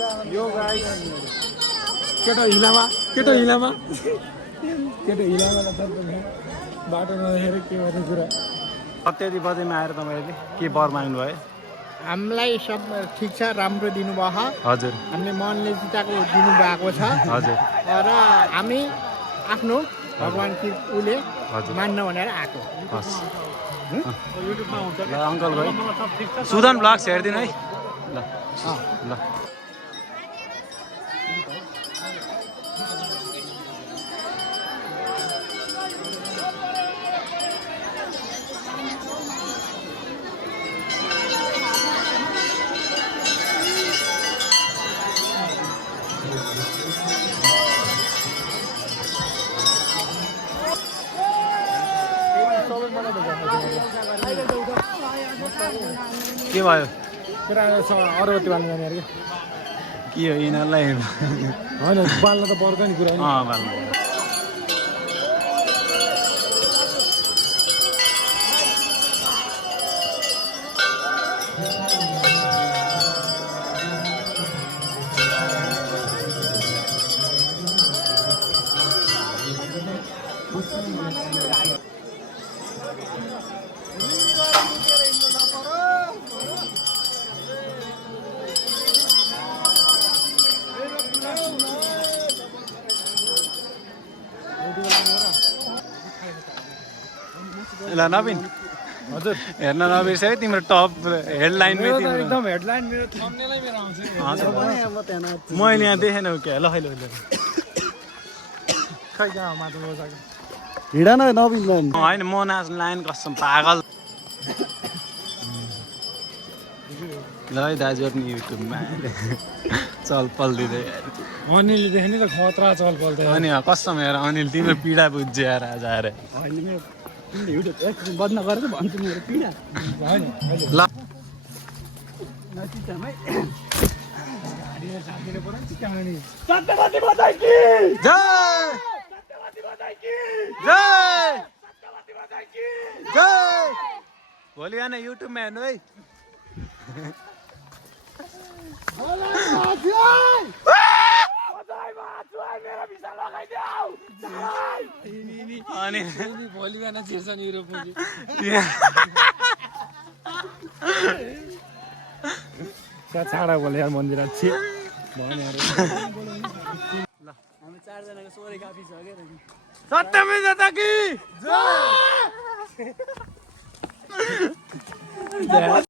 yo guys केटो हिलामा केटो हिलामा बाटो नदेखेर के गर्ने कुरा त्यति बजेमा आएर तपाईँले के बर माग्नु भयो हामीलाई सब ठिक छ राम्रो दिनुभयो हजुर हामीले मनले जिताएको दिनुभएको छ हजुर र हामी आफ्नो भगवान् कि उसले हजुर मान्न भनेर आएको हस् युट्युबमा हुन्छ ल अङ्कल भाइ सुदन ब्लग्स हेरिदिनु है ल ल के भयो अरूवती बाल्नु जाने अरे के हो यिनीहरूलाई होइन बाल्न त पर्छ नि कुरा बाल्नु ल नवीन हजुर हेर्न नबिर्स है तिम्रो टप हेडलाइनमै तिम्रो एकदम हेडलाइन मेरो थम्बनेलै मेरो आउँछ मैले यहाँ देखेन क्या ल खै ल खै जहाँ माथि बसेको हिँड न नवीन होइन म नाच्नु लाइन कसम पागल ल है दाजुहरू नि युट्युबमा चल पल दिँदै अनिलले देख्यो नि त खतरा चल पल त अनि कसम हेर अनिल तिम्रो पीडा बुझ्यो यार आज आएर होइन मेरो युट्युब बन्द गरेर भन्छु मेरो पीडा होइन ल नचिचामै सत्यवती बजाइ कि जय सत्यवती बजाइ कि जय सत्यवती बजाइ कि जय भोलि बिहान युट्युबमा हेर्नु है अनि भोलि बिहान छिर्छ नि युरोप छाडा बोले यार मन्दिर छि हामी चारजनाको सोरे काफी छ क्या सत्यमै जता कि जय